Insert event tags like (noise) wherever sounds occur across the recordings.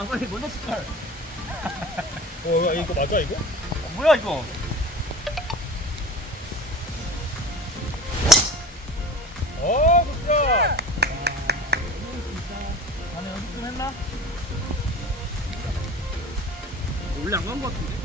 아 빨리 먼저 시켜. (laughs) 어, 이거 맞아 이거? 뭐야 이거? 어, 굿샷. 나는 연습 좀 했나? 원래 안간것 같은데?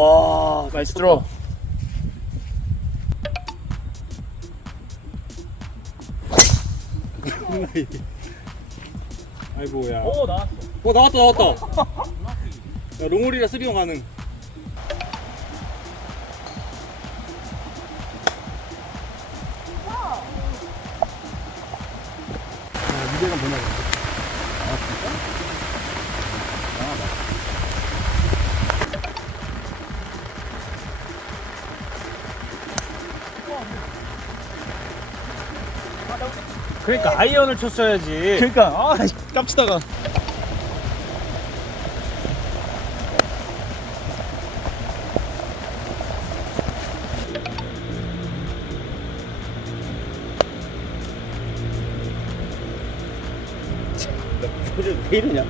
와, 나이스 드로. 아이고 야. 오 나왔어. 어 나왔다 나왔다. 야, 롱홀이라 쓰리온 가능. 미래가 뭐냐 그러니까 아이언을 쳤어야지. 그러니까 아 깜치다가. 표정 왜 이러냐?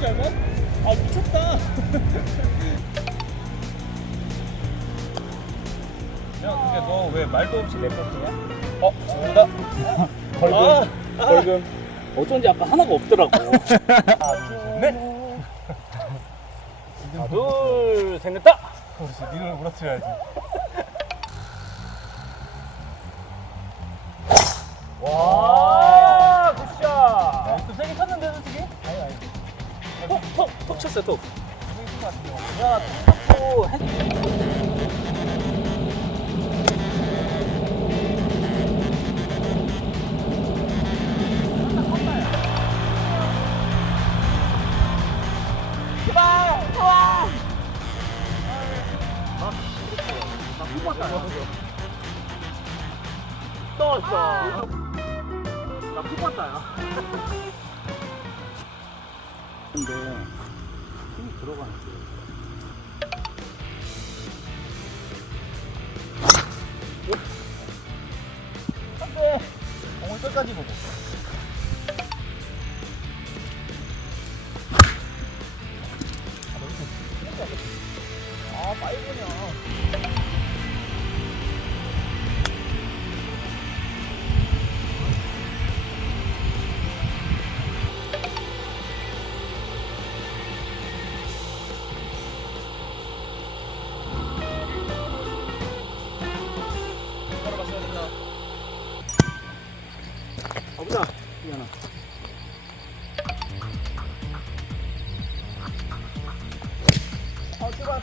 와 이렇게 짧아? 아 미쳤다. 야, 근데 너 왜 말도 없이 랩했냐? 어, 죄송합니다. 벌금, 벌금. 어쩐지 아까 하나가 없더라고. 하나, 둘, 셋, 넷, 다. 그렇지, 니를 물어뜨려야지. 와, 쳤어요, 톡. 야또 했. 떠왔어. 나푹 봤다, 야. 근데 들어가는 거 안돼. 공을 끝까지 보고. 아, 빨리 보냐. 미안아. 아, 출발.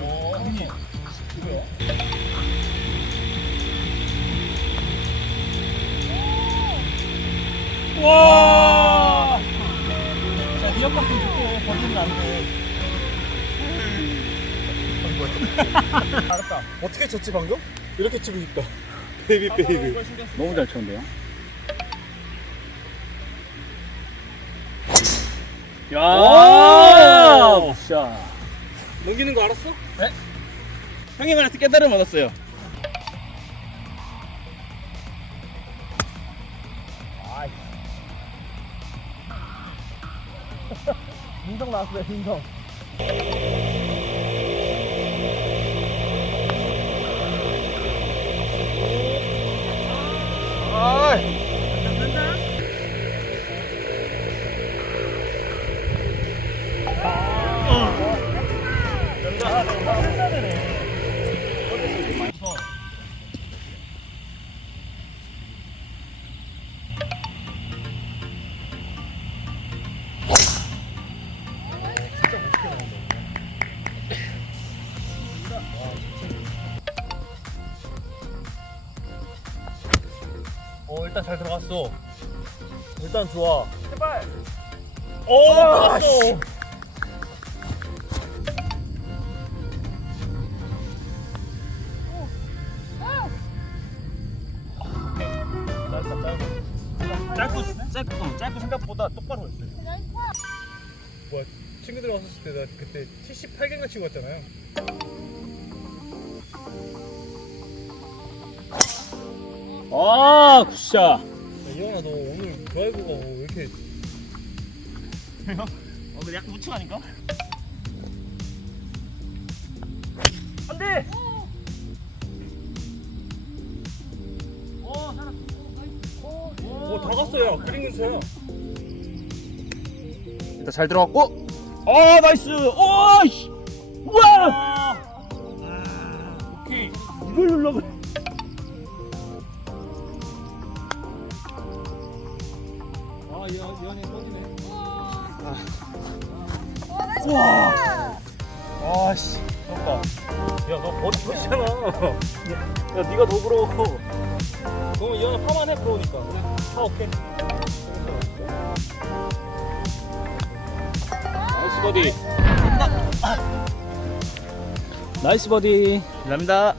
오, 형님. 뭐야? 와! 자, 니어박스 줄게. 버리면 안 돼. 알았다. (laughs) 어떻게 쳤지 방금? 이렇게 찍으니까 베이비 베이비. 너무 잘 쳤는데요? 야! 넘기는 거 알았어? 네. 형이 말해서 깨달음 얻었어요. (laughs) 인성 나왔어요, 인성. 어 일단 잘 들어갔어. 일단 좋아. 제발. 오 들어갔어. 짧다 짧아 짧고 짧고 짧고 생각보다 똑바로 했어요. 뭐야 친구들 왔었을 때 나 그때 78개인가 치고 왔잖아요 아 굿샷. 야, 이현아 너 오늘 드라이브가 뭐왜 이렇게 어 근데 약간 우측 아닌가? 안돼! 어 들어갔어요. 그린 근처야 일단 잘 들어갔고. 어 나이스! 오씨! 우와! 오케이. 이걸 눌러 아 이현 이현이 꺼지네 아씨 잠깐 야너 머리 터지잖아. 야 네가 더 부러워. 그러면 이현아 파만 해 그러니까. 파 오케이 나이스 버디. 나이스 버디. 감사합니다